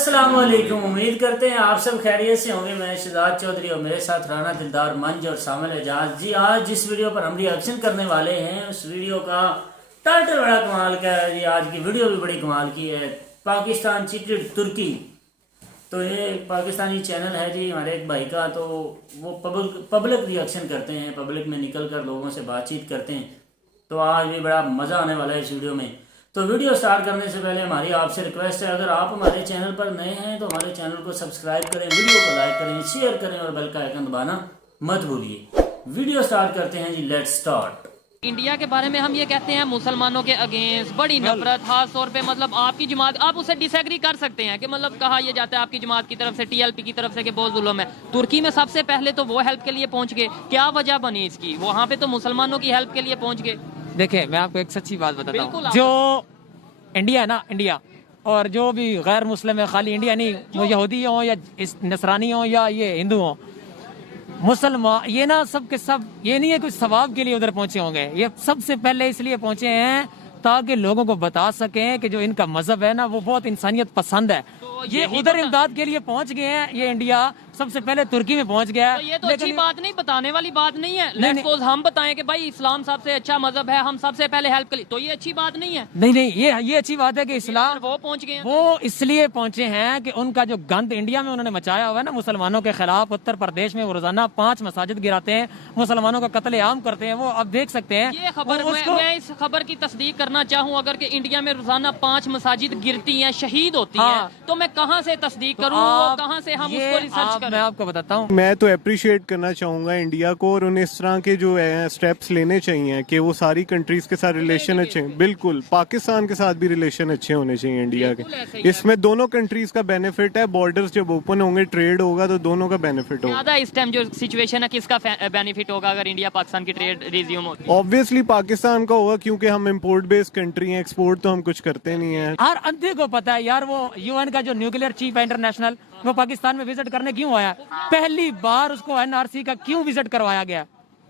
अस्सलाम वालेकुम। उम्मीद करते हैं आप सब खैरियत से होंगे। मैं शहजाद चौधरी और मेरे साथ राना दिलदार मंज और शामिल एजाज जी। आज जिस वीडियो पर हम रिएक्शन करने वाले हैं उस वीडियो का टाइटल बड़ा कमाल का है जी। आज की वीडियो भी बड़ी कमाल की है। पाकिस्तान चीटेड तुर्की। तो ये पाकिस्तानी चैनल है जी हमारे एक भाई का, तो वो पब्लिक रिएक्शन करते हैं, पब्लिक में निकल कर लोगों से बातचीत करते हैं। तो आज भी बड़ा मज़ा आने वाला है इस वीडियो में। तो वीडियो स्टार्ट करने से पहले हमारी आपसे रिक्वेस्ट है, अगर आप हमारे चैनल पर नए हैं तो हमारे चैनल को सब्सक्राइब करें, वीडियो को लाइक करें, शेयर करें और बेल का आइकन दबाना मत भूलिए। वीडियो स्टार्ट करते हैं जी, लेट्स स्टार्ट। इंडिया के बारे में हम ये कहते हैं मुसलमानों के अगेंस्ट बड़ी नफरत, खास तौर पे मतलब आपकी जमात, आप उससे डिसएग्री कर सकते हैं कि मतलब कहा यह जाता है आपकी जमात की तरफ से, टीएलपी की तरफ से कि बहुत जुल्म है। तुर्की में सबसे पहले तो वो हेल्प के लिए पहुंच गए, क्या वजह बनी इसकी? वहाँ पे तो मुसलमानों की हेल्प के लिए पहुंच गए। देखिए मैं आपको एक सच्ची बात बताता हूँ, जो इंडिया है ना, इंडिया और जो भी गैर मुस्लिम है, खाली इंडिया नहीं, वो यहूदी हो या नसरानी हो या ये हिंदू हो, मुसलमान, ये ना सब के सब, ये नहीं है कुछ सवाब के लिए उधर पहुंचे होंगे। ये सबसे पहले इसलिए पहुंचे हैं ताकि लोगों को बता सकें कि जो इनका मजहब है ना वो बहुत इंसानियत पसंद है। तो ये उधर इमदाद के लिए पहुंच गए हैं। ये इंडिया सबसे पहले तुर्की में पहुंच गया है। तो ये तो अच्छी बात नहीं, बताने वाली बात नहीं है। लेट्स सपोज हम बताएं कि भाई इस्लाम सबसे अच्छा मजहब है, हम सबसे पहले हेल्प कर ली, तो ये अच्छी बात नहीं है। नहीं, ये अच्छी बात है कि इस्लाम वो पहुंच गए, वो इसलिए पहुंचे हैं कि उनका जो गंद इंडिया में उन्होंने मचाया हुआ है ना मुसलमानों के खिलाफ, उत्तर प्रदेश में वो रोजाना 5 मसाजिद गिराते हैं, मुसलमानों का कत्लेआम करते हैं। वो अब देख सकते हैं ये खबर। मैं इस खबर की तस्दीक करना चाहूँ, अगर कि इंडिया में रोजाना 5 मसाजिद गिरती हैं, शहीद होती हैं, तो मैं कहाँ से तस्दीक करूँ, कहाँ से हम उसको रिसर्च करें? मैं आपको बताता हूँ। मैं तो अप्रिशिएट करना चाहूंगा इंडिया को, और उन्हें इस तरह के जो स्टेप्स लेने चाहिए कि वो सारी कंट्रीज के साथ रिलेशन अच्छे, बिल्कुल पाकिस्तान के साथ भी रिलेशन अच्छे होने चाहिए इंडिया के। इसमें दोनों कंट्रीज का बेनिफिट है। बॉर्डर्स जब ओपन होंगे, ट्रेड होगा, तो दोनों का बेनिफिट होगा। ज्यादा इस टाइम जो सिचुएशन है, किसका बेनिफिट होगा अगर इंडिया पाकिस्तान की ट्रेड रिज्यूम होती है? ऑब्वियसली पाकिस्तान का होगा, क्योंकि हम इम्पोर्ट बेस्ड कंट्री हैं, एक्सपोर्ट तो हम कुछ करते नहीं है। हर अंधे को पता है यार, वो यूएन का जो न्यूक्लियर चीफ है इंटरनेशनल, वो पाकिस्तान में विजिट करने क्यों आया? पहली बार उसको एनआरसी का क्यों विजिट करवाया गया?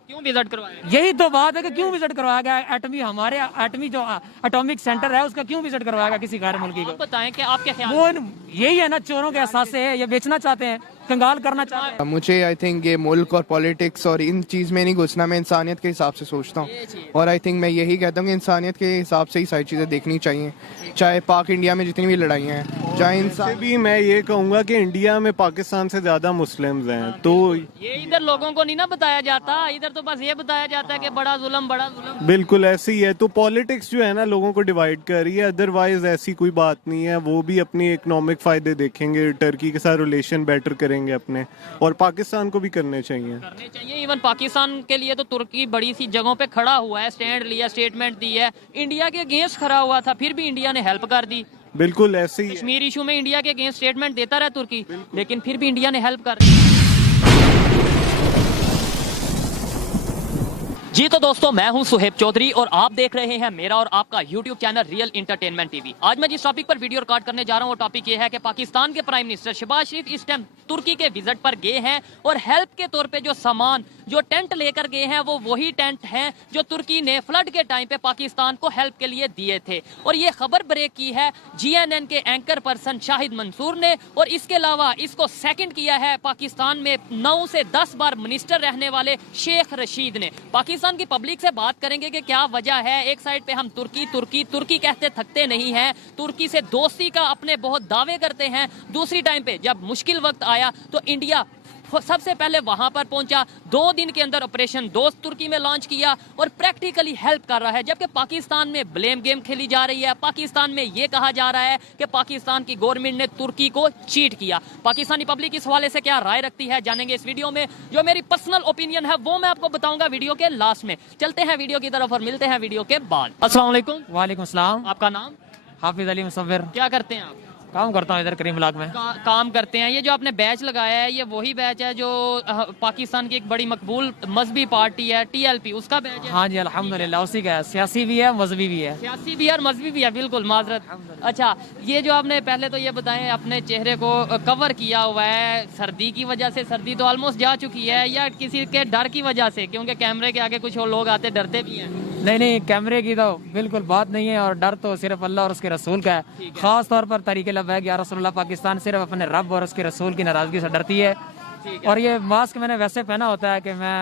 क्यों विजिट करवाया? यही तो बात है कि क्यों विजिट करवाया गया। एटमी, हमारे एटमी जो एटॉमिक सेंटर है, उसका क्यों विजिट करवाया गया किसी गैर मुल्की को? बताएं कि आपके ख्याल वो यही है ना, चोरों के एहसास है, ये बेचना चाहते हैं, कंगाल करना चाहते हैं। मुझे आई थिंक ये मुल्क और पॉलिटिक्स और इन चीज़ में नहीं घुसना, मैं इंसानियत के हिसाब से सोचता हूँ। और आई थिंक मैं यही कहता हूँ कि इंसानियत के हिसाब से ही सारी चीज़ें देखनी चाहिए, चाहे पाक इंडिया में जितनी भी लड़ाइयाँ हैं, चाहे इंसान भी। मैं ये कहूँगा कि इंडिया में पाकिस्तान से ज़्यादा मुस्लिम्स हैं, तो ये इधर लोगों को नहीं ना बताया जाता, इधर तो बस ये बताया जाता है कि बड़ा जुल्म, बड़ा जुल्म। बिल्कुल ऐसे ही है। तो पॉलिटिक्स जो है ना लोगों को डिवाइड कर रही है, अदरवाइज ऐसी कोई बात नहीं है। वो भी अपनी इकोनॉमिक फायदे देखेंगे, टर्की के साथ रिलेशन बेटर करेंगे अपने, और पाकिस्तान को भी करने चाहिए। इवन पाकिस्तान के लिए तो तुर्की बड़ी सी जगहों पे खड़ा हुआ है, स्टैंड लिया, स्टेटमेंट दी है, इंडिया के अगेंस्ट खड़ा हुआ था, फिर भी इंडिया ने हेल्प कर दी। बिल्कुल ऐसे ही कश्मीर इशू में इंडिया के अगेंस्ट स्टेटमेंट देता रहा तुर्की, लेकिन फिर भी इंडिया ने हेल्प कर दी। जी तो दोस्तों, मैं हूं सुहेब चौधरी और आप देख रहे हैं मेरा और आपका YouTube channel real entertainment TV. आज मैं जिस टॉपिक पर वीडियो रिकॉर्ड करने जा रहा हूं वो टॉपिक ये है कि पाकिस्तान के प्राइम मिनिस्टर शहबाज शरीफ इस टाइम तुर्की के विजिट पर गए हैं, और हेल्प के तौर पे जो सामान, जो टेंट लेकर गए हैं, वो वही टेंट हैं जो तुर्की ने फ्लड के टाइम पे पाकिस्तान को हेल्प के लिए दिए थे। और ये खबर ब्रेक की है GNN के एंकर पर्सन शाहिद मंसूर ने, और इसके अलावा इसको सेकंड किया है पाकिस्तान में 9 से 10 बार मिनिस्टर रहने वाले शेख रशीद ने। पाकिस्तान की पब्लिक से बात करेंगे कि क्या वजह है। एक साइड पे हम तुर्की तुर्की तुर्की कहते थकते नहीं हैं, तुर्की से दोस्ती का अपने बहुत दावे करते हैं, दूसरी टाइम पे जब मुश्किल वक्त आया तो इंडिया सबसे पहले वहां पर पहुंचा, 2 दिन के अंदर ऑपरेशन दोस्त तुर्की में लॉन्च किया और प्रैक्टिकली हेल्प कर रहा है। जबकि पाकिस्तान में ब्लेम गेम खेली जा रही है, पाकिस्तान में ये कहा जा रहा है कि पाकिस्तान की गवर्नमेंट ने तुर्की को चीट किया। पाकिस्तानी पब्लिक इस हवाले से क्या राय रखती है जानेंगे इस वीडियो में। जो मेरी पर्सनल ओपिनियन है वो मैं आपको बताऊंगा वीडियो के लास्ट में। चलते हैं वीडियो की तरफ और मिलते हैं वीडियो के बाद। अस्सलाम वालेकुम। वालेकुम सलाम। आपका नाम? हाफिज अली मुसव्विर। क्या करते हैं आप? काम करता हूँ इधर करीम इलाके में। काम करते हैं। ये जो आपने बैच लगाया है, ये वही बैच है जो पाकिस्तान की एक बड़ी मकबूल मजहबी पार्टी है TLP, उसका बैच है? हाँ जी अल्हम्दुलिल्लाह, उसी का है। सियासी भी है, मजहबी भी है। सियासी भी है और मजहबी भी है, बिल्कुल माजरत। अच्छा, ये जो आपने पहले तो ये बताएं, अपने चेहरे को कवर किया हुआ है, सर्दी की वजह से, सर्दी तो ऑलमोस्ट जा चुकी है, या किसी के डर की वजह से? क्योंकि कैमरे के आगे कुछ और लोग आते डरते भी हैं। نہیں نہیں کیمرے کی تو بالکل بات نہیں ہے, اور ڈر تو صرف اللہ اور اس کے رسول کا ہے. خاص طور پر طریق لبیک یا رسول اللہ, پاکستان صرف اپنے رب اور اس کے رسول کی ناراضگی سے ڈرتی ہے. اور یہ ماسک میں نے ویسے پہنا ہوتا ہے کہ میں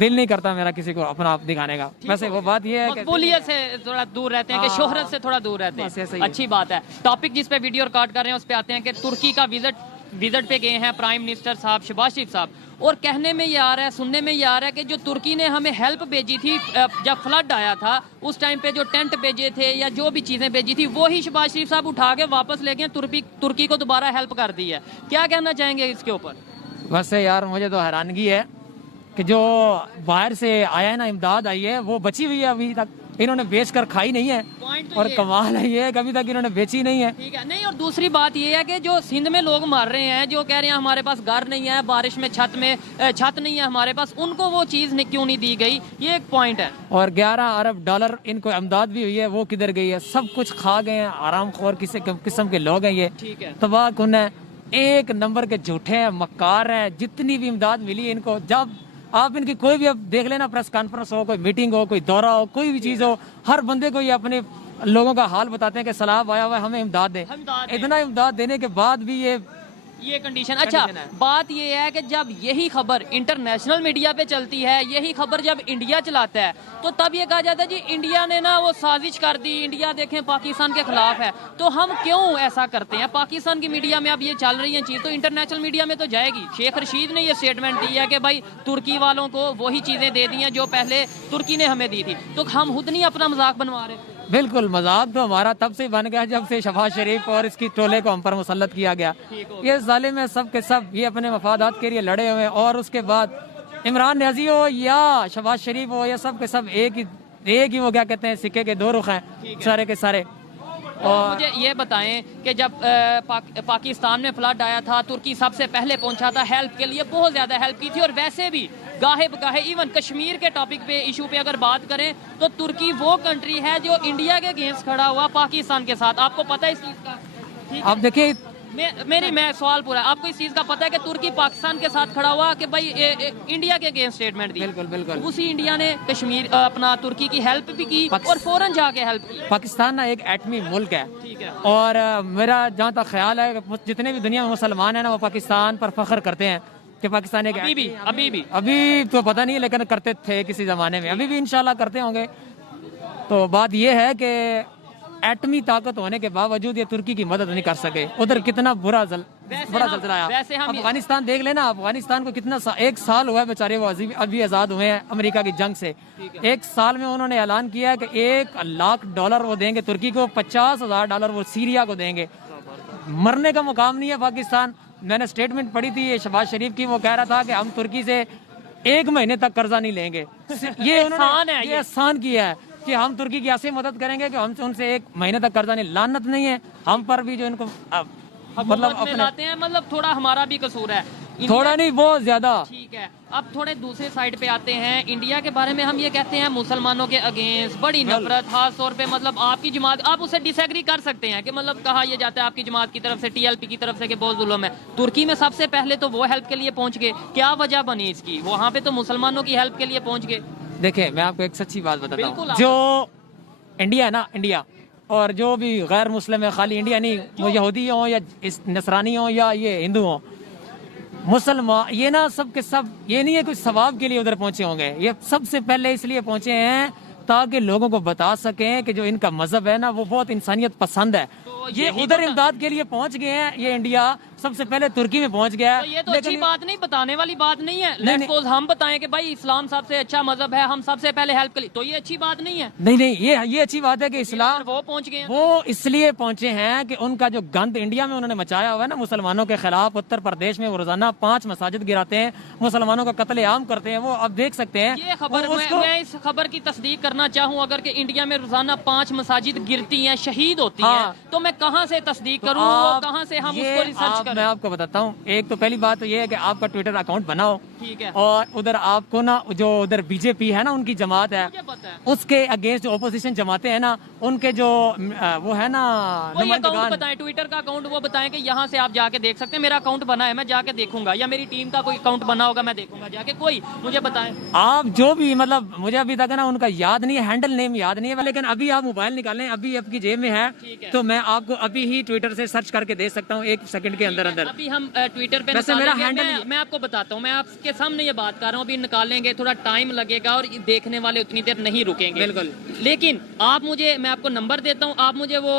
دل نہیں کرتا میرا کسی کو اپنا آپ دکھانے کا. ویسے وہ بات یہ ہے کہ مقبولیت سے تھوڑا دور رہتے ہیں, کہ شہرت سے تھوڑا دور رہتے ہیں. اچھی بات ہے. ٹاپک جس پہ ویڈیو ریکارڈ کر رہے ہیں اس پہ آتے ہیں کہ ترکی کا وزٹ پہ گئے ہیں پرائم منسٹر صاحب شہباز شریف صاحب, اور کہنے میں یہ آ رہا ہے, سننے میں یہ آ رہا ہے کہ جو ترکی نے ہمیں ہیلپ بھیجی تھی جب فلڈ آیا تھا اس ٹائم پہ, جو ٹینٹ بھیجے تھے یا جو بھی چیزیں بھیجی تھی, وہی شہباز شریف صاحب اٹھا کے واپس لے گئے, ترکی کو دوبارہ ہیلپ کر دی ہے. کیا کہنا چاہیں گے اس کے اوپر؟ ویسے یار مجھے تو حیرانگی ہے کہ جو باہر سے آیا ہے نا, امداد آئی ہے, وہ بچی ہوئی ہے ابھی تک, انہوں نے بیچ کر کھائی نہیں ہے. اور کمال ہے یہ کہ ابھی تک انہوں نے بیچی نہیں ہے. ٹھیک ہے. نہیں, اور دوسری بات یہ ہے کہ جو سندھ میں لوگ مر رہے ہیں, جو کہہ رہے ہیں ہمارے پاس گھر نہیں ہے, بارش میں چھت نہیں ہے ہمارے پاس, ان کو وہ چیز کیوں نہیں دی گئی, یہ ایک پوائنٹ ہے. اور 11 ارب ڈالر ان کو امداد بھی ہوئی ہے, وہ کدھر گئی ہے؟ سب کچھ کھا گئے ہیں, آرام خور کسی قسم کے لوگ ہیں یہ, تباہ کن ہے, ایک نمبر کے جھوٹے ہیں, مکار ہیں. جتنی بھی امداد ملی ہے ان کو, جب آپ ان کی کوئی بھی اب دیکھ لینا, پریس کانفرنس ہو, کوئی میٹنگ ہو, کوئی دورہ ہو, کوئی بھی چیز ہو, ہر بندے کو یہ اپنے لوگوں کا حال بتاتے ہیں کہ سیلاب آیا ہوا ہے, ہمیں امداد دیں. اتنا امداد دینے کے بعد بھی یہ کنڈیشن. اچھا, بات یہ ہے کہ جب یہی خبر انٹرنیشنل میڈیا پہ چلتی ہے, یہی خبر جب انڈیا چلاتا ہے, تو تب یہ کہا جاتا ہے جی انڈیا نے نا وہ سازش کر دی, انڈیا دیکھیں پاکستان کے خلاف ہے. تو ہم کیوں ایسا کرتے ہیں؟ پاکستان کی میڈیا میں اب یہ چل رہی ہیں چیز, تو انٹرنیشنل میڈیا میں تو جائے گی. شیخ رشید نے یہ اسٹیٹمنٹ دی ہے کہ بھائی ترکی والوں کو وہی چیزیں دے دی ہیں جو پہلے ترکی نے ہمیں دی تھی. تو ہم خود نہیں اپنا مذاق بنوا رہے؟ بالکل, مذاق تو ہمارا تب سے بن گیا جب سے شہباز شریف اور اس کی ٹولے کو ہم پر مسلط کیا گیا. یہ ظالم ہے سب کے سب, یہ اپنے مفادات کے لیے لڑے ہوئے, اور اس کے بعد عمران نیازی ہو یا شہباز شریف ہو, یہ سب کے سب ایک ہی وہ کیا کہتے ہیں سکے کے دو رخ ہیں سارے کے سارے. اور مجھے یہ بتائیں کہ جب پاکستان میں فلڈ آیا تھا, ترکی سب سے پہلے پہنچا تھا ہیلپ کے لیے, بہت زیادہ ہیلپ کی تھی. اور ویسے بھی گاہے بگاہے ایون کشمیر کے ٹاپک پہ, ایشو پہ اگر بات کریں تو ترکی وہ کنٹری ہے جو انڈیا کے اگینسٹ کھڑا ہوا پاکستان کے ساتھ. آپ کو پتہ ہے اس چیز کا؟ آپ دیکھیں, میں سوال پورا, آپ کو اس چیز کا پتہ ہے کہ ترکی پاکستان کے ساتھ کھڑا ہوا کہ بھائی انڈیا کے اگینسٹ اسٹیٹمنٹ دی؟ بالکل. اسی انڈیا نے کشمیر اپنا ترکی کی ہیلپ بھی کی اور فوراً جا کے ہیلپ کی. پاکستان نا ایک ایٹمی ملک ہے, اور میرا جہاں تک خیال ہے کہ جتنے بھی دنیا میں مسلمان ہیں نا, وہ پاکستان پر فخر کرتے ہیں کہ پاکستان ایک ابھی تو پتہ نہیں, لیکن کرتے تھے کسی زمانے میں, ابھی بھی انشاءاللہ کرتے ہوں گے. تو بات یہ ہے کہ ایٹمی طاقت ہونے کے باوجود یہ ترکی کی مدد نہیں کر سکے. ادھر کتنا بڑا زلزلہ آیا. افغانستان دیکھ لینا, افغانستان کو کتنا 1 سال ہوا ہے بیچارے, وہ ابھی آزاد ہوئے ہیں امریکہ کی جنگ سے. 1 سال میں انہوں نے اعلان کیا کہ $1 لاکھ وہ دیں گے ترکی کو, $50,000 وہ سیریا کو دیں گے. مرنے کا مقام نہیں ہے پاکستان. میں نے اسٹیٹمنٹ پڑھی تھی شہباز شریف کی, وہ کہہ رہا تھا کہ ہم ترکی سے 1 مہینے تک قرضہ نہیں لیں گے. یہ احسان کیا ہے کہ ہم ترکی کی ایسی مدد کریں گے کہ ہم ان سے 1 مہینے تک قرضہ نہیں. لعنت نہیں ہے ہم پر بھی جو ان کو مطلب اپنے لاتے ہیں, مطلب تھوڑا ہمارا بھی قصور ہے, تھوڑا نہیں بہت زیادہ. ٹھیک ہے, اب تھوڑے دوسرے سائڈ پہ آتے ہیں. انڈیا کے بارے میں ہم یہ کہتے ہیں مسلمانوں کے اگینسٹ بڑی نفرت, خاص طور پہ مطلب آپ کی جماعت, آپ اسے ڈس ایگری کر سکتے ہیں کہ مطلب کہا یہ جاتا ہے آپ کی جماعت کی طرف سے, TLP کی طرف سے, کہ بہت ظلم ہے. ترکی میں سب سے پہلے تو وہ ہیلپ کے لیے پہنچ گئے, کیا وجہ بنی اس کی؟ وہاں پہ تو مسلمانوں کی ہیلپ کے لیے پہنچ گئے. دیکھیں میں آپ کو ایک سچی بات بتاتا ہوں, جو انڈیا ہے نا, انڈیا اور جو بھی غیر مسلم ہے, خالی انڈیا نہیں, وہ یہودی ہوں یا نصرانی ہوں یا یہ ہندو ہوں, مسلمان یہ نا سب کے سب یہ نہیں ہے کچھ ثواب کے لیے ادھر پہنچے ہوں گے. یہ سب سے پہلے اس لیے پہنچے ہیں تاکہ لوگوں کو بتا سکیں کہ جو ان کا مذہب ہے نا وہ بہت انسانیت پسند ہے. یہ ادھر امداد کے لیے پہنچ گئے ہیں. یہ انڈیا سب سے پہلے ترکی میں پہنچ گیا ہے. یہ تو اچھی بات نہیں, بتانے والی بات نہیں ہے. لیٹس سپوز ہم بتائیں کہ بھائی اسلام سب سے اچھا مذہب ہے, ہم سب سے پہلے ہیلپ کے لیے, تو یہ اچھی بات نہیں ہے. نہیں یہ اچھی بات ہے کہ اسلام وہ پہنچ گئے, وہ اس لیے پہنچے ہیں کہ ان کا جو گند انڈیا میں انہوں نے مچایا ہوا ہے نا مسلمانوں کے خلاف, اتر پردیش میں وہ روزانہ 5 مساجد گراتے ہیں, مسلمانوں کا قتل عام کرتے ہیں. وہ اب دیکھ سکتے ہیں یہ خبر, میں اس خبر کی تصدیق کرنا چاہوں, اگر کہ انڈیا میں روزانہ 5 مساجد گرتی ہیں, شہید ہوتی ہیں, تو میں کہاں سے تصدیق کروں, کہاں سے ہم اس کو ریسرچ मैं आपको बताता हूँ। एक तो पहली बात तो ये है कि आपका ट्विटर अकाउंट बनाओ, ठीक है, और उधर आपको ना जो उधर बीजेपी है ना, उनकी जमात है, मुझे पता है। उसके अगेंस्ट जो ओपोजिशन जमाते हैं ना, उनके जो वो है ना कोई अकाउंट नुमाइंदगान, बताएं, ट्विटर का अकाउंट वो बताएं कि यहाँ से आप जाके देख सकते हैं। मेरा अकाउंट बना है, मैं जाके देखूंगा, या मेरी टीम का कोई अकाउंट बना होगा, मैं देखूंगा जाके। कोई मुझे बताएं। आप जो भी मतलब मुझे अभी तक है ना उनका याद नहीं है, हैंडल नेम याद नहीं है, लेकिन अभी आप मोबाइल निकालें, अभी आपकी जेब में है, तो मैं आपको अभी ही ट्विटर से सर्च करके दे सकता हूँ 1 सेकंड के अंदर अंदर। अभी हम ट्विटर पे वैसे मेरा निकालेंगे। हैंडल मैं आपको बताता हूँ, मैं आपके सामने ये बात कर रहा हूँ, अभी निकालेंगे, थोड़ा टाइम लगेगा और देखने वाले उतनी देर नहीं रुकेंगे। बिल्कुल। लेकिन आप मुझे, मैं आपको नंबर देता हूँ, आप मुझे वो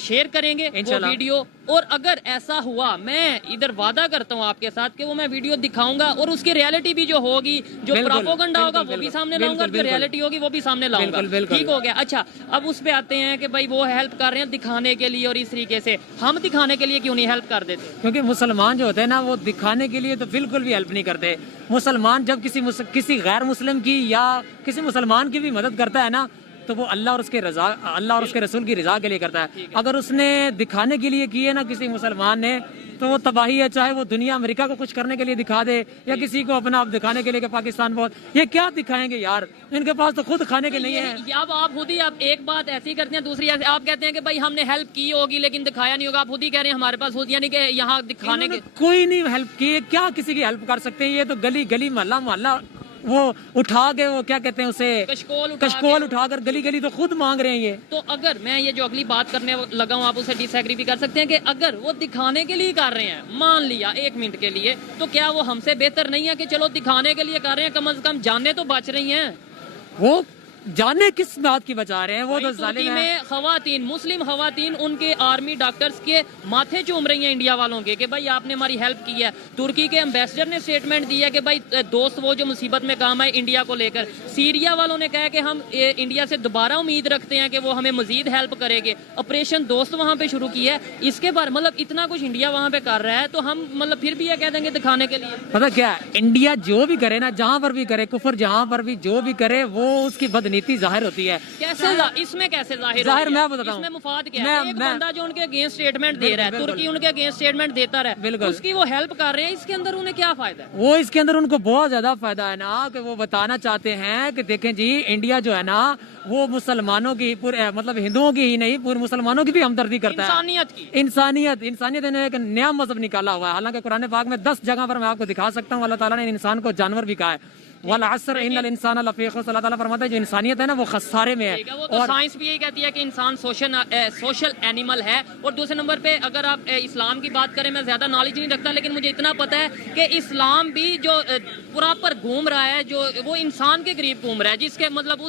शेयर करेंगे वो इंशाल्लाह। वीडियो, और अगर ऐसा हुआ, मैं इधर वादा करता हूँ आपके साथ कि वो मैं वीडियो दिखाऊंगा, और उसकी रियलिटी भी जो होगी, जो बिल्कुल, प्रोपेगेंडा होगा बिल्कुल, वो भी बिल्कुल, सामने लाऊंगा, जो बिल्कुल, रियलिटी होगी वो भी सामने लाऊंगा। बिल्कुल, बिल्कुल। ठीक हो गया। अच्छा, अब उस पे आते हैं कि भाई वो हेल्प कर रहे हैं दिखाने के लिए, और इस तरीके से हम दिखाने के लिए क्यों नहीं हेल्प कर देते? क्योंकि मुसलमान जो होते हैं ना, वो दिखाने के लिए तो बिल्कुल भी हेल्प नहीं करते। मुसलमान जब किसी गैर मुस्लिम की या किसी मुसलमान की भी मदद करता है ना, तो वो अल्लाह और उसके रसूल की रजा के लिए करता है। अगर उसने दिखाने के लिए किए ना किसी मुसलमान ने, तो वो तबाही है। चाहे वो दुनिया अमेरिका को कुछ करने के लिए दिखा दे, या किसी को अपना आप दिखाने के लिए कि पाकिस्तान बहुत, ये क्या दिखाएंगे यार, इनके पास तो खुद खाने के नहीं है। अब आप खुद ही, आप एक बात ऐसी करते हैं, दूसरी ऐसे आप कहते हैं कि भाई हमने हेल्प की होगी लेकिन दिखाया नहीं होगा। आप खुद ही कह रहे हैं हमारे पास खुद, यानी कि यहाँ दिखाने के कोई नहीं हेल्प की, क्या किसी की हेल्प कर सकते हैं? ये तो गली गली मोहल्ला मोहल्ला वो उठा के, वो क्या कहते हैं उसे, कशकोल उठाकर गली गली तो खुद मांग रहे हैं ये। तो अगर मैं ये जो अगली बात करने लगा हूँ, आप उसे डिसएग्री भी कर सकते हैं कि अगर वो दिखाने के लिए कर रहे हैं, मान लिया 1 मिनट के लिए, तो क्या वो हमसे बेहतर नहीं है कि चलो दिखाने के लिए कर रहे हैं, कम से कम जाने तो बच रही हैं। वो जाने किस बात की बचा रहे हैं, वो तो तुर्की जालिम है। में खवातीन, मुस्लिम खवातीन, उनके आर्मी डॉक्टर्स के माथे चूम रही हैं इंडिया वालों के कि भाई आपने हमारी हेल्प की है। तुर्की के एम्बेसडर ने स्टेटमेंट दिया कि भाई दोस्त वो जो मुसीबत में काम है इंडिया को लेकर। सीरिया वालों ने कहा कि हम इंडिया से दोबारा उम्मीद रखते हैं कि वो हमें मजीद हेल्प करेंगे। ऑपरेशन दोस्त वहाँ पे शुरू की है। इसके बाद मतलब इतना कुछ इंडिया वहाँ पे कर रहा है, तो हम मतलब फिर भी ये कह देंगे दिखाने के लिए। पता क्या, इंडिया जो भी करे ना, जहाँ पर भी करे कुफर, जहाँ पर भी जो भी करे, वो उसकी बदनीति जाहिर होती है। कैसे इसमें कैसे जाहिर मैं बताता हूँ, इसमें मुफाद क्या है? एक बंदा जो उनके अगेंस्ट स्टेटमेंट दे रहा है, तुर्की उनके अगेंस्ट स्टेटमेंट देता रहा है, उसकी वो हेल्प कर रहे हैं, इसके अंदर उन्हें क्या फायदा है? वो इसके अंदर उनको बहुत ज्यादा फायदा है ना, कि वो बताना चाहते हैं कि देखें जी, इंडिया जो है ना, वो मुसलमानों की पूरे, मतलब हिंदुओं की ही नहीं, पूरे मुसलमानों की भी हमदर्दी करता है। इंसानियत ने एक नया मजहब निकाला हुआ है। हालांकि कुरान पाक में 10 जगह पर मैं आपको दिखा सकता हूँ, अल्लाह ताला ने इंसान को जानवर भी कहा है। वल असर इन्नल इंसान लफी खुस्र, अल्लाह ताला फरमाता है जो इंसानियत है ना, वो खसारे में है। वो तो साइंस भी यही कहती है कि इंसान सोशल एनिमल है। और दूसरे नंबर पे अगर आप इस्लाम की बात करें, मैं ज्यादा नॉलेज नहीं रखता, लेकिन मुझे इतना पता है कि इस्लाम भी जो प्रॉपर घूम रहा है, जो वो इंसान के करीब घूम रहा है, जिसके मतलब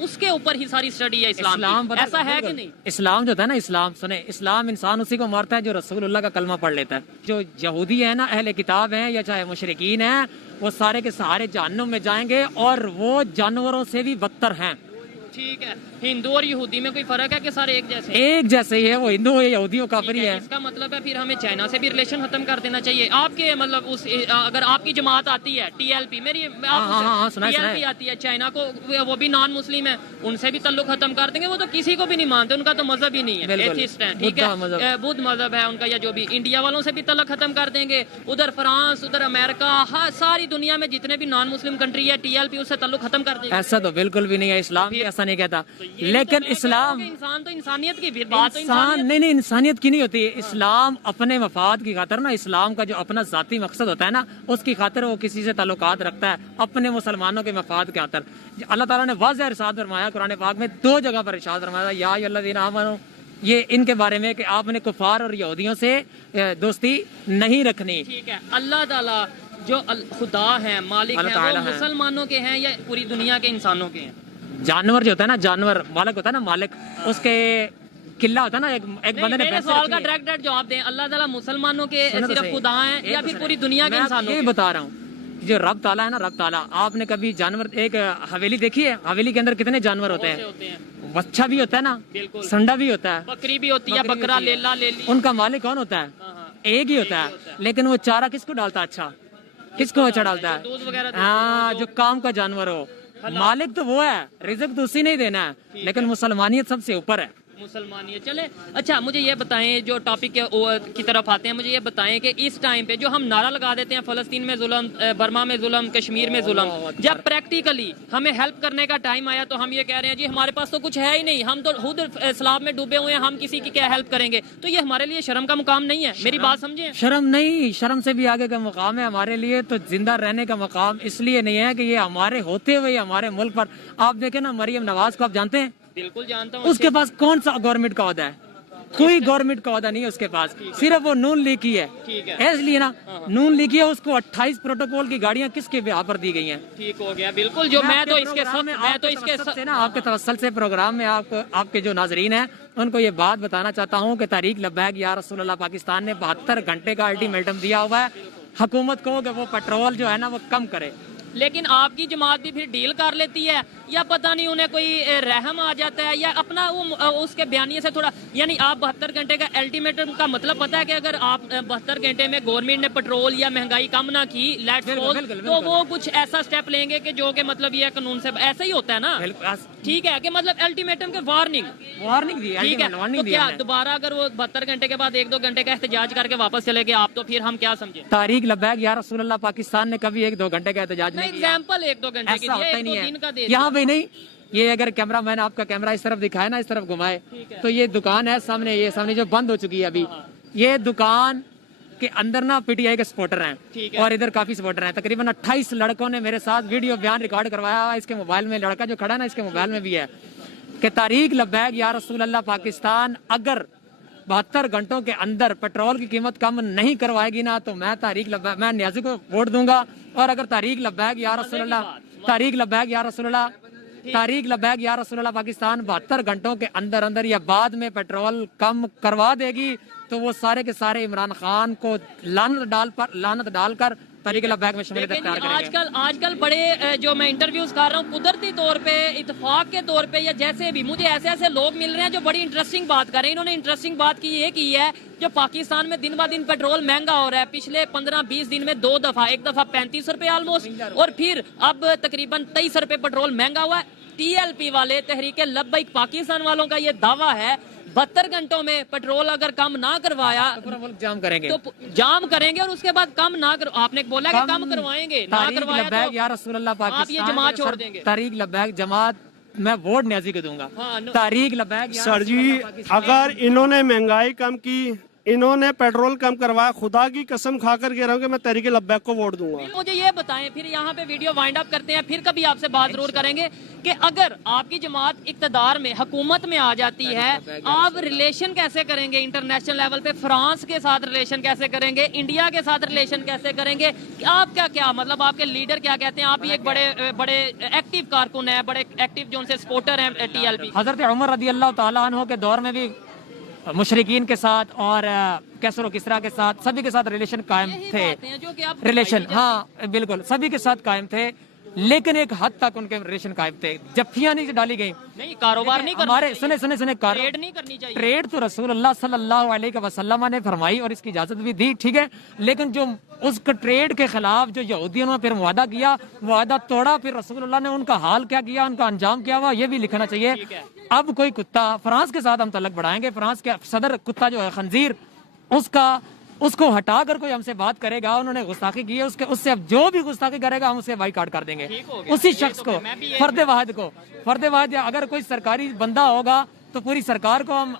उसके ऊपर ही सारी स्टडी है इस्लाम की। ऐसा है कि नहीं? इस्लाम जो था ना, इस्लाम सुने, इस्लाम इंसान उसी को मारता है जो रसूलुल्लाह का कलमा पढ़ लेता है। जो यहूदी है ना, अहले किताब है या चाहे मुशरिकीन है, वो सारे के सारे जहन्नुम में जाएंगे, और वो जानवरों से भी बदतर हैं। ठीक है, हिंदू और यहूदी में कोई फर्क है कि सारे एक जैसे? एक जैसे ही है, वो हिंदू हो या यहूदी हो, काफिरी है। इसका मतलब है फिर हमें चाइना से भी रिलेशन खत्म कर देना चाहिए। आपके मतलब अगर आपकी जमात आती है TLP, मेरी TLP आती है, चाइना को, वो भी नॉन मुस्लिम है, उनसे भी तल्लुक खत्म कर देंगे। वो तो किसी को भी नहीं मानते, उनका तो मजहब ही नहीं है, एथिस्ट है, ठीक है, बुद्ध मजहब है उनका, या जो भी। इंडिया वालों से भी तल्लुक खत्म कर देंगे। उधर फ्रांस, उधर अमेरिका, सारी दुनिया में जितने भी नॉन मुस्लिम कंट्री है, TLP उससे तल्लुक खत्म कर देंगे। ऐसा तो बिल्कुल भी नहीं है, इस्लाम भी ऐसा नहीं कहता। लेकिन इस्लाम, इंसान तो इंसानियत की बात, इंसान नहीं, इंसानियत की नहीं होती। इस्लाम अपने मफाद की खातिर ना, इस्लाम का जो अपना जाती मकसद होता है ना, उसकी खातिर वो किसी से ताल्लुकात रखता है, अपने मुसलमानों के मफाद के खातिर। अल्लाह ताला ने वाज़ेह इरशाद फरमाया कुरान पाक में, 2 जगह पर इरशाद फरमाया, या अय्युहल्लज़ीना आमनू, ये इनके बारे में कि आपने कुफार और यहूदियों से दोस्ती नहीं रखनी। ठीक है, अल्लाह ताला जो खुदा है, मालिक है, वो मुसलमानों के हैं या पूरी दुनिया के इंसानों के हैं? जानवर जो होता है ना, जानवर मालिक होता है ना, मालिक उसके किला होता है ना, एक बंदे ने मेरे सवाल का डायरेक्ट जवाब दें। अल्लाह ताला मुसलमानों के सिर्फ खुदा हैं या फिर पूरी दुनिया के इंसानों के? बता रहा हूँ, जो रब ताला है ना, रब ताला, आपने कभी जानवर, एक हवेली देखी है? हवेली के अंदर कितने जानवर होते हैं? बच्चा भी होता है ना, संडा भी होता है, बकरी भी होती है, बकरा, लेला, लेली। उनका मालिक कौन होता है? एक ही होता है। लेकिन वो चारा किसको डालता है? अच्छा, किसको अच्छा डालता है? हाँ, जो काम का जानवर हो। मालिक तो वो है, रिज़्क तो उसी नहीं देना है, लेकिन मुसलमानियत सबसे ऊपर है। मुसलमानियत। चले अच्छा मुझे ये बताएं, जो टॉपिक की तरफ आते हैं, मुझे ये बताएं कि इस टाइम पे जो हम नारा लगा देते हैं फ़लस्तीन में जुल्म, बर्मा में जुल्म, कश्मीर में जुल्म, जब प्रैक्टिकली हमें हेल्प करने का टाइम आया तो हम ये कह रहे हैं जी हमारे पास तो कुछ है ही नहीं, हम तो खुद इस्लाम में डूबे हुए हैं, हम किसी की क्या हेल्प करेंगे। तो ये हमारे लिए शर्म का मुकाम नहीं है? मेरी बात समझे। शर्म नहीं, शर्म से भी आगे का मुकाम है हमारे लिए। तो जिंदा रहने का मुकाम इसलिए नहीं है कि ये हमारे होते हुए हमारे मुल्क पर, आप देखें ना मरियम नवाज को आप जानते हैं? बिल्कुल जानता हूँ। उसके पास कौन सा गवर्नमेंट का ओहदा है? कोई गवर्नमेंट का ओहदा नहीं है उसके पास, सिर्फ वो नून लीग की है। इसलिए ना नून लीग की है, उसको 28 प्रोटोकॉल की गाड़ियां किसके बिहार पर दी गई हैं? ठीक हो गया बिल्कुल। जो मैं तो इसके से ना आपके तवस्सल से प्रोग्राम में आपके जो नाजरीन हैं उनको ये बात बताना चाहता हूँ कि तारीख लब्बैक या रसूल अल्लाह पाकिस्तान ने 72 घंटे का अल्टीमेटम दिया हुआ है हुकूमत को कि वो पेट्रोल जो है ना वो कम करे। लेकिन आपकी जमात भी फिर डील कर लेती है, या पता नहीं उन्हें कोई रहम आ जाता है, या अपना वो उसके बयानिए से थोड़ा, यानी आप 72 घंटे का अल्टीमेटम का मतलब पता है कि अगर आप 72 घंटे में गवर्नमेंट ने पेट्रोल या महंगाई कम ना की, लेट्स सपोज, तो वो कुछ ऐसा स्टेप लेंगे कि जो कि मतलब ये कानून से ऐसा ही होता है ना। ठीक है कि मतलब अल्टीमेटम के वार्निंग दी, ठीक है। तो क्या दोबारा अगर वो 72 घंटे के बाद 1-2 घंटे का एहतजाज करके वापस चले गए आप, तो फिर हम क्या समझे? तारीख लब्बैक या रसूल अल्लाह पाकिस्तान ने कभी 1-2 घंटे का एहतजाज नहीं किया। एग्जाम्पल 1-2 घंटे की दिन का दे यहाँ पे नहीं। ये अगर कैमरा मैन आपका कैमरा इस तरफ दिखाए ना, इस तरफ घुमाए, तो ये दुकान है सामने, ये सामने जो बंद हो चुकी है अभी, ये दुकान के अंदर ना पीटीआई के सपोर्टर हैं और इधर काफी सपोर्टर हैं। तकरीबन 28 लड़कों ने मेरे साथ वीडियो बयान रिकॉर्ड करवाया। इसके मोबाइल में, लड़का जो खड़ा है ना इसके मोबाइल में भी है कि तारीख लब्बैक या रसूल अल्लाह पाकिस्तान अगर 72 घंटों के अंदर पेट्रोल की कीमत कम नहीं करवाएगी ना, तो मैं तारीख लब्बैक, मैं नियाजी को वोट दूंगा। और अगर तारीख लब्बैक या रसूल अल्लाह पाकिस्तान 72 घंटों के अंदर अंदर या बाद में पेट्रोल कम करवा देगी, तो वो सारे के सारे इमरान खान को लानत डालकर तारीख लब्बैक में शमूलियत इख्तियार करेंगे। आजकल बड़े जो मैं इंटरव्यूज कर रहा हूँ, कुदरती तौर पे, इत्तेफाक के तौर पे, या जैसे भी मुझे ऐसे लोग मिल रहे हैं जो बड़ी इंटरेस्टिंग बात कर रहे हैं। इन्होंने इंटरेस्टिंग बात ये की है, जो पाकिस्तान में दिन ब दिन पेट्रोल महंगा हो रहा है। पिछले 15-20 दिन में 2 दफा, एक दफा 35 रुपए ऑलमोस्ट, और फिर अब तकरीबन 23 रुपए पेट्रोल महंगा हुआ है। TLP वाले, तहरीक लब्बैक पाकिस्तान वालों का ये दावा है 72 घंटों में पेट्रोल अगर कम ना करवाया तो पूरा मुल्क जाम करेंगे, तो जाम करेंगे, और उसके बाद कम ना कर, आपने बोला कि कम करवाएंगे, ना करवाया तो या रसूल अल्लाह पाकिस्तान आप ये जमात छोड़ देंगे। तारीख लब्बैक जमात मैं वोट न्याजी को दूंगा। तारीख लब्बैक सर जी, अगर इन्होंने महंगाई कम की, इन्होंने पेट्रोल कम करवाया, खुदा की कसम खाकर कह रहा हूँ कि मैं तहरीक लब्बैक को वोट दूंगा। मुझे ये बताएं, फिर यहाँ पे वीडियो वाइंड अप करते हैं, फिर कभी आपसे बात जरूर करेंगे कि अगर आपकी जमात इक्तदार में, हुकूमत में आ जाती है, आप रिलेशन कैसे करेंगे इंटरनेशनल लेवल पे? फ्रांस के साथ रिलेशन कैसे करेंगे? इंडिया के साथ रिलेशन कैसे करेंगे? आप क्या मतलब आपके लीडर क्या कहते हैं? आप भी एक बड़े एक्टिव कारकुन है, बड़े एक्टिव जो उनसे सपोर्टर है TLP। हजरत उमर रज़ी अल्लाह तआला अन्हु के दौर में भी मुशरिकीन के साथ और कैसर और किसरा के साथ, सभी के साथ रिलेशन कायम थे। रिलेशन, हाँ बिल्कुल, सभी के साथ कायम थे, लेकिन एक हद तक उनके रिलेशन कायम थे। जफ्फियां नहीं डाली गई, नहीं कारोबार नहीं करना, हमारे सुने ट्रेड नहीं करनी चाहिए। ट्रेड तो रसूल अल्लाह सल्लल्लाहु अलैहि वसल्लम ने फरमाई और इसकी इजाजत भी दी, ठीक है, लेकिन जो उस ट्रेड के खिलाफ जो यहूदियों ने फिर मुआदा किया, मुआदा तोड़ा, फिर रसूल अल्लाह ने उनका हाल क्या किया, उनका अंजाम क्या हुआ, ये भी लिखना चाहिए। अब कोई कुत्ता, फ्रांस के साथ हम तलक बढ़ाएंगे, फ्रांस के सदर कुत्ता जो है खंजीर, उसको हटाकर कोई हमसे बात करेगा, उन्होंने गुस्ताखी की है, उससे अब जो भी गुस्ताखी करेगा हम उसे बाइकाट कर देंगे। उसी शख्स को, फर्द वाहिद, अगर कोई सरकारी बंदा होगा तो पूरी सरकार को हम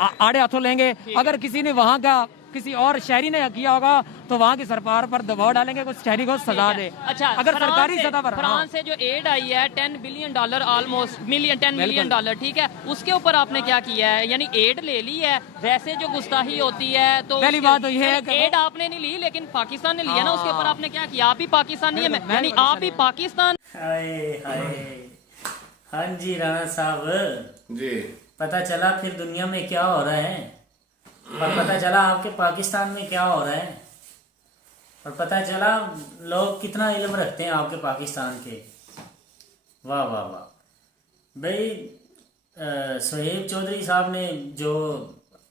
आड़े हाथों लेंगे। अगर किसी ने वहाँ का किसी और शहरी ने किया होगा तो वहाँ की सरकार पर दबाव डालेंगे, कुछ शहरी को सजा दे। अच्छा, अगर सरकारी सतह पर फ्रांस से जो एड आई है $10 बिलियन ऑलमोस्ट, $10 मिलियन, ठीक है, उसके ऊपर आपने क्या किया है? यानी एड ले ली है, वैसे जो गुस्ताखी होती है तो पहली बात तो ये है कि एड आपने नहीं ली, लेकिन पाकिस्तान ने लिया ना, उसके ऊपर आपने क्या किया? आप ही पाकिस्तानी है, यानी आप ही पाकिस्तान। हाँ जी राणा साहब जी, पता चला फिर दुनिया में क्या हो रहा है, और पता चला आपके पाकिस्तान में क्या हो रहा है, और पता चला लोग कितना इल्म रखते हैं आपके पाकिस्तान के। वाह वाह वाह भाई। सुहेब चौधरी साहब ने, जो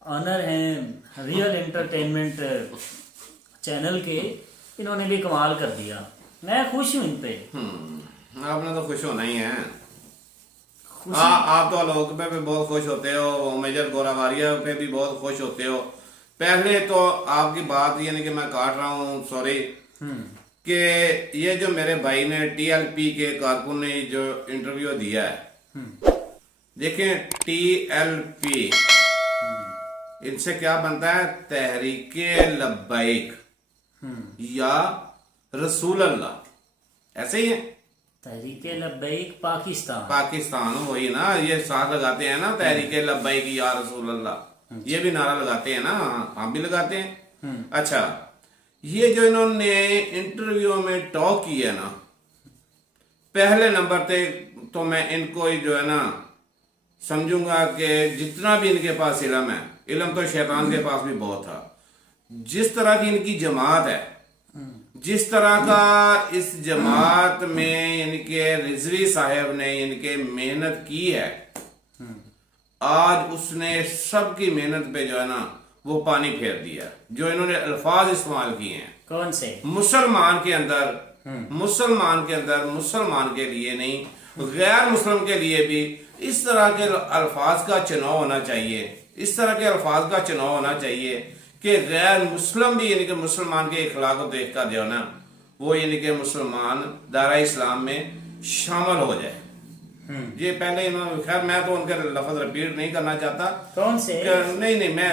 ऑनर हैं रियल एंटरटेनमेंट चैनल के, इन्होंने भी कमाल कर दिया। मैं खुश हूँ इन पे। आपने तो खुश होना ही है। आप तो लोग पे भी बहुत खुश होते हो, मेजर गोरावारिया पे भी बहुत खुश होते हो। पहले तो आपकी बात यानी कि मैं काट रहा हूँ, सॉरी, कि ये जो मेरे भाई ने टीएलपी के कारकुन ने जो इंटरव्यू दिया है, देखें टीएलपी इनसे क्या बनता है, तहरीके लब्बैक या रसूल अल्लाह, ऐसे ही है। तहरीके लब्बैक पाकिस्तान वही ना, ये साथ लगाते हैं ना, तहरीके लब्बैक या रसूल अल्लाह, ये भी नारा लगाते हैं ना, हम भी लगाते हैं। अच्छा, ये जो इन्होंने इंटरव्यू में टॉक किया ना, पहले नंबर पे तो मैं इनको जो है ना समझूंगा कि जितना भी इनके पास इल्म है, इल्म तो शैतान के पास भी बहुत था। जिस तरह की इनकी जमात है, जिस तरह का इस जमात में इनके रिजवी साहब ने इनके मेहनत की है, आज उसने सबकी मेहनत पे जो है ना वो पानी फेर दिया। जो इन्होंने अल्फाज इस्तेमाल किए हैं, कौन से? मुसलमान के अंदर, मुसलमान के लिए नहीं, गैर मुस्लिम के लिए भी इस तरह के अल्फाज का चुनाव होना चाहिए, इस तरह के अल्फाज का चुनाव होना चाहिए कि गैर मुस्लिम भी यानी कि मुसलमान के इखलाक को देख कर जो है ना वो यानी कि मुसलमान दायरा इस्लाम में शामिल हो जाए। ये पहले इन्होंने, खैर मैं तो उनके लफ्ज रिपीट नहीं करना चाहता। कौन से? नहीं, मैं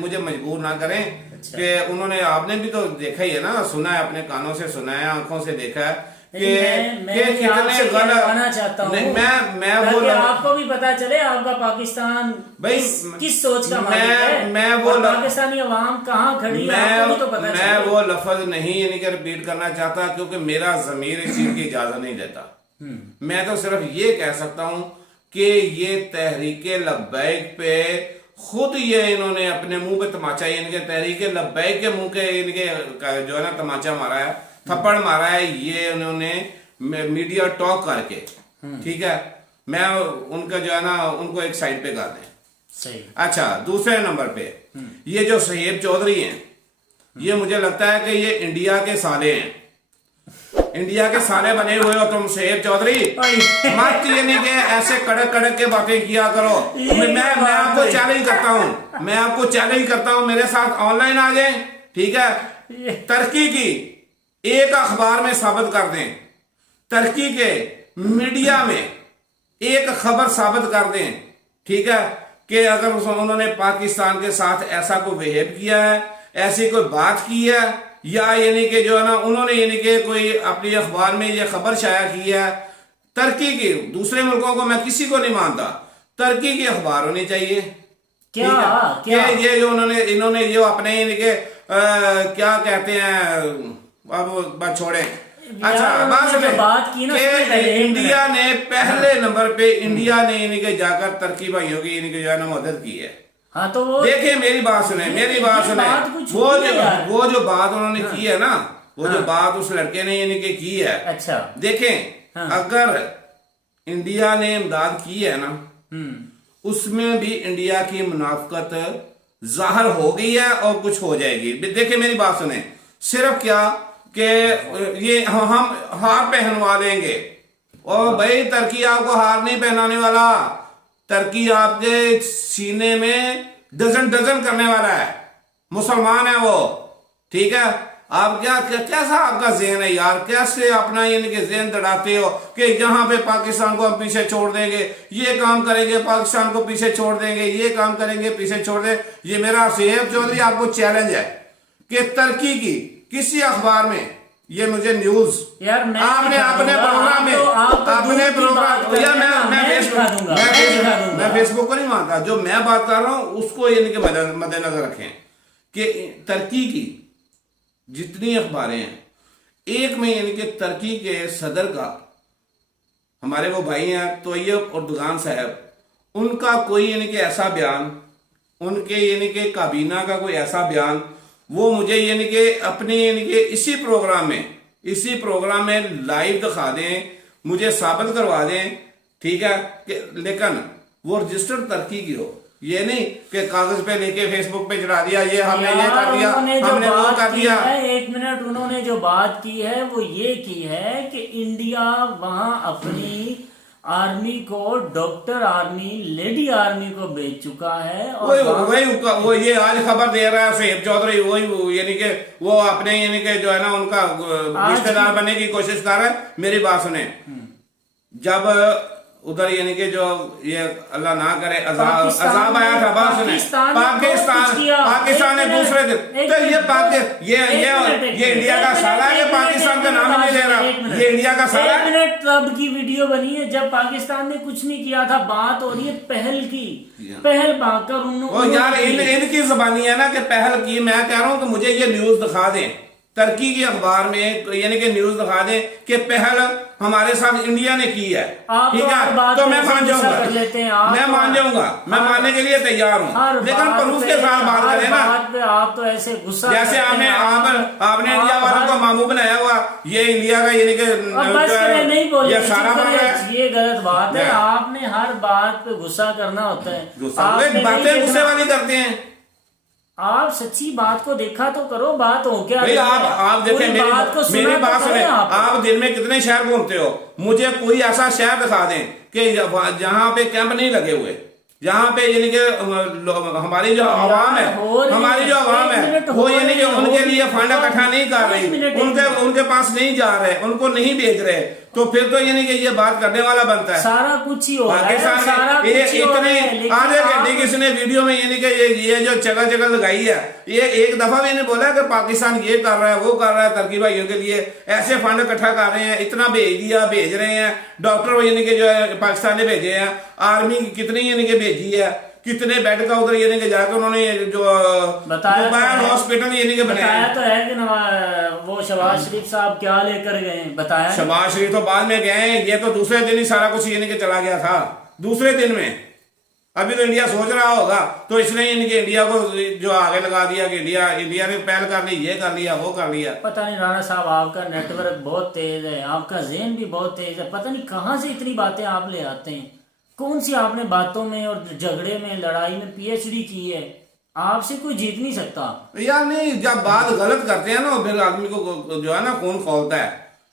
मुझे मजबूर ना करें। अच्छा। कि उन्होंने, आपने भी तो देखा ही है ना, सुना है, अपने कानों से सुना है, आंखों से देखा है कि कितने गलत चाहता हूँ। मैं वो आपको भी पता चले आपका पाकिस्तान भाई किस सोच का मालिक है, मैं वो पाकिस्तानी अवाम कहाँ खड़ी है, आपको भी तो पता मैं वो लफ्ज नहीं यानी कि रिपीट करना चाहता, क्योंकि मेरा ज़मीर इस चीज की इजाजत नहीं देता। मैं तो सिर्फ ये कह सकता हूं कि ये तहरीके लब्बैक पे खुद ये इन्होंने अपने मुंह पे तमाचा, इनके तहरीके लब्बैक के मुंह के इनके जो है ना तमाचा मारा है, थप्पड़ मारा है, ये उन्होंने मीडिया टॉक करके। ठीक है, मैं उनका जो है ना उनको एक साइड पे कर दें। सही। अच्छा, दूसरे नंबर पे ये जो सुहेब चौधरी हैं, ये मुझे लगता है कि ये इंडिया के साले हैं, इंडिया के साले बने हुए हो तुम सुहेब चौधरी। मत ये नहीं कि ऐसे कड़क कड़क के बातें किया करो। मैं आपको चैलेंज करता हूं, मैं आपको चैलेंज करता हूं, मेरे साथ ऑनलाइन आ जाएं। ठीक है, तुर्की की एक अखबार में साबित कर दें, तुर्की के मीडिया में एक खबर साबित कर दें, ठीक है, कि अगर उन्होंने पाकिस्तान के साथ ऐसा कोई बिहेव किया है, ऐसी कोई बात की है, या यानी कि जो है ना उन्होंने यानी कि कोई अपनी अखबार में ये खबर शाया की है। तुर्की की, दूसरे मुल्कों को मैं किसी को नहीं मानता, तुर्की की अखबार होनी चाहिए। क्या ये जो इन्होंने जो अपने यानी कि क्या कहते हैं, अब बात छोड़े। अच्छा, बात की ना, इंडिया ने पहले नंबर पे इंडिया ने यानी कि जाकर तुर्की भाइयों की यानी कि जो है ना मदद की है। हाँ, तो वो देखिए मेरी बात सुने, वो जो बात उन्होंने की है ना, वो जो बात उस लड़के ने यानी कि की है। अच्छा, देखें, अगर इंडिया ने इमदाद की है ना, उसमें भी इंडिया की मुनाफकत जाहिर हो गई है और कुछ हो जाएगी। देखिए मेरी बात सुने, सिर्फ क्या कि ये हम हार पहनवा देंगे, और भाई तुर्की आपको हार नहीं पहनाने वाला, तुर्की आपके सीने में डजन करने वाला है, मुसलमान है वो। ठीक है, आप कैसा आपका ज़हन है यार, कैसे अपना यानी कि ज़हन दड़ाते हो कि यहाँ पे पाकिस्तान को हम पीछे छोड़ देंगे, ये काम करेंगे पाकिस्तान को पीछे छोड़ देंगे, ये काम करेंगे पीछे छोड़ देंगे। ये मेरा सुहेब चौधरी आपको चैलेंज है कि तुर्की की किसी अखबार में ये मुझे न्यूज यार आपने अपने प्रोग्राम में अपने प्रोग्राम यार मैं फेसबुक को नहीं मानता, जो मैं बात कर रहा हूं उसको यानी कि मद्देनजर रखें कि तुर्की की जितनी अखबारें हैं, एक में यानी कि तुर्की के सदर का, हमारे वो भाई हैं तोयब अर्दोगान साहब, उनका कोई यानी कि ऐसा बयान, उनके यानी कि काबीना का कोई ऐसा बयान, वो मुझे यानी कि अपने यानी कि इसी प्रोग्राम में लाइव दिखा दें, मुझे साबित करवा दें। ठीक है, कि लेकिन वो रजिस्टर्ड तुर्की की हो, ये नहीं कि कागज पे लेके फेसबुक पे चढ़ा दिया, ये हमने ये कर दिया, हमने वो कर दिया। एक मिनट, उन्होंने जो बात की है वो ये की है कि इंडिया वहां अपनी आर्मी को, डॉक्टर आर्मी, लेडी आर्मी को बेच चुका है। और वो ये आज खबर दे रहा है सुहेब चौधरी, वही यानी कि वो अपने यानी कि जो है ना उनका रिश्तेदार बनने की कोशिश कर रहा है। मेरी बात सुने, जब उधर यानी कि जो ये अल्लाह ना करे अजाब आया था, बात सुने, पाकिस्तान ने दूसरे दिन, तो ये इंडिया का साला है, पाकिस्तान का नाम नहीं ले रहा, ये इंडिया का साला है। 1 मिनट तब की वीडियो बनी है जब पाकिस्तान ने कुछ नहीं किया था, बात हो रही है पहल की, पहल भागकर वो यार इनकी जबानी है ना कि पहल की। मैं कह रहा हूँ कि मुझे ये न्यूज दिखा दें, टर्की की अखबार में यानी कि न्यूज दिखा दें कि पहल हमारे साथ इंडिया ने की है, ठीक है, तो मैं मान जाऊंगा, मैं मान जाऊंगा, मैं मानने के लिए तैयार हूँ, लेकिन प्रूफ के साथ बात करें ना। आप तो ऐसे गुस्सा, जैसे आपने इंडिया वालों को मामू बनाया हुआ, ये इंडिया का यानी कि नहीं बोले, ये सारा ये गलत बात है। आपने हर बात पे गुस्सा करना होता है, बातें गुस्से वाली करते हैं। आप सच्ची बात को देखा तो करो, बात हो क्या। आप देखें मेरी बात सुने, आप दिन में कितने शहर घूमते हो, मुझे कोई ऐसा शहर दिखा दें कि जहाँ पे कैंप नहीं लगे हुए, जहाँ पे यानी कि हमारी जो आवाम है, वो यानी कि उनके लिए फंड इकट्ठा नहीं कर रही, उनके पास नहीं जा रहे, उनको नहीं भेज रहे, तो फिर तो यानी कि ये बात करने वाला बनता है। सारा कुछ ही हो रहा है, इतने आधे घंटे की इसने वीडियो में यानी कि ये जो जगह लगाई है, ये एक दफा भी नहीं बोला कि पाकिस्तान ये कर रहा है, वो कर रहा है, टर्की भाइयों के लिए ऐसे फंड इकट्ठा कर रहे हैं, इतना भेज रहे हैं, डॉक्टर यानी कि जो है पाकिस्तान ने भेजे हैं, आर्मी कितनी यानी कि भेजी है, कितने बेड का उधर यानी कि जाकर उन्होंने जो मोबाइल हॉस्पिटल यानी कि बनाया तो है कि वो शहबाज शरीफ साहब क्या लेकर गए, बताया। शहबाज शरीफ तो बाद में गए, ये तो दूसरे दिन ही सारा कुछ यानी कि चला गया था, दूसरे दिन में। अभी तो इंडिया सोच रहा होगा, तो इसलिए यानी कि इंडिया को जो आगे लगा दिया कि इंडिया ने पहल कर ली, ये कर लिया, वो कर लिया। पता नहीं राणा साहब, आपका नेटवर्क बहुत तेज है, आपका ज़हन भी बहुत तेज है, पता नहीं कहाँ से इतनी बातें आप ले आते हैं। कौन सी आपने बातों में और झगड़े में, लड़ाई में PhD की है, आपसे कोई जीत नहीं सकता यार। नहीं, जब बात गलत करते हैं ना, फिर आदमी को जो है ना खून खौलता है,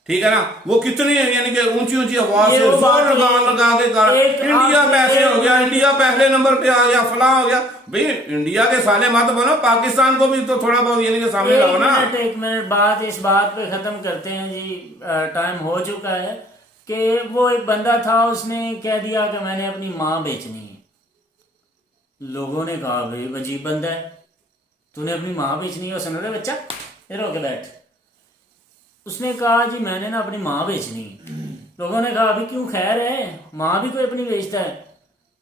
ठीक है ना। वो कितनी यानी कि ऊंची आवाज से जोर लगा के कर, इंडिया पैसे हो गया, इंडिया पहले नंबर पे आ गया, फला हो गया। भाई इंडिया के साले मत बनो, पाकिस्तान को भी तो थोड़ा बहुत यानी कि सामने लाओ ना। एक मिनट बात इस बात पे खत्म करते हैं जी, टाइम हो चुका है। कि वो एक बंदा था, उसने कह दिया कि मैंने अपनी माँ बेचनी है। लोगों ने कहा भाई अजीब बंदा है, तूने अपनी माँ बेचनी है। सुनो रे बच्चा, इधर होके बैठ। उसने कहा जी मैंने ना अपनी माँ बेचनी है। लोगों ने कहा अभी क्यों, खैर है, माँ भी कोई अपनी बेचता है।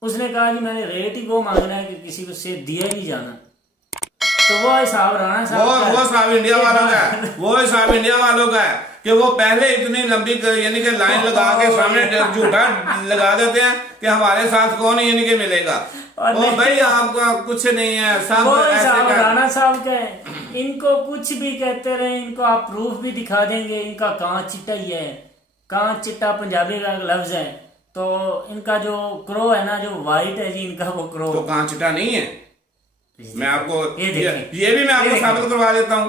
उसने कहा जी मैंने रेट ही वो मांगना है कि किसी को से दिया ही नहीं जाना। तो वो हिसाब राणा साहब, वो हिसाब इंडिया वालों का है, वो हिसाब इंडिया वालों का है कि वो पहले इतनी लंबी यानी कि लाइन लगा के सामने झूठा लगा देते हैं कि हमारे साथ कौन यानी कि मिलेगा। और भाई आपका कुछ नहीं है, सब ऐसे राणा साहब के, इनको कुछ भी कहते रहे, इनको आप प्रूफ भी दिखा देंगे। इनका कांच चिट्टा ही है, कांच चिट्टा पंजाबी का लफ्ज है। तो इनका जो क्रो है ना, जो व्हाइट है जी, इनका वो क्रो तो कांच चिट्टा नहीं है। मैं आपको ये भी मैं आपको साबित करवा देता हूँ।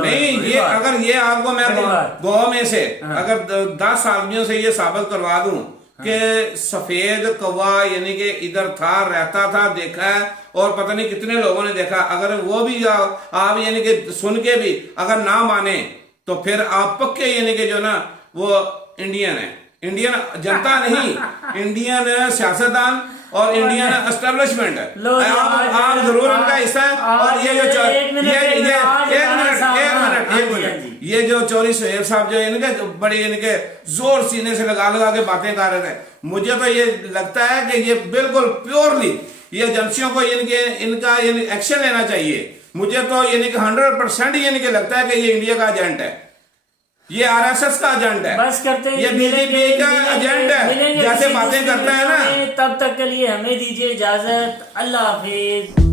नहीं, ये अगर ये आपको मैं गाँव में से अगर 10 आदमियों से ये साबित करवा दूं कि सफेद कौवा यानी कि इधर था, रहता था, देखा है, और पता नहीं कितने लोगों ने देखा, अगर वो भी आप यानी कि सुन के भी अगर ना माने, तो फिर आप पक्के यानी कि जो ना वो इंडियन है, इंडियन जनता नहीं, इंडियन सियासतदान और इंडियन एस्टेब्लिशमेंट है। आप जरूर इनका हिस्सा है। और ये जो एक मिनट ये जो चौधरी सुहेब साहब जो इनके बड़े इनके जोर सीने से लगा के बातें कर रहे थे, मुझे तो ये लगता है कि ये बिल्कुल प्योरली ये एजेंसियों को इनका एक्शन लेना चाहिए। मुझे तो यानी कि 100% यानी कि लगता है कि ये इंडिया का एजेंट है, ये RSS का एजेंट है, बस करते हैं, ये BJP का एजेंट है, जैसे बातें करता है ना। तब तक के लिए हमें दीजिए इजाजत, अल्लाह हाफिज।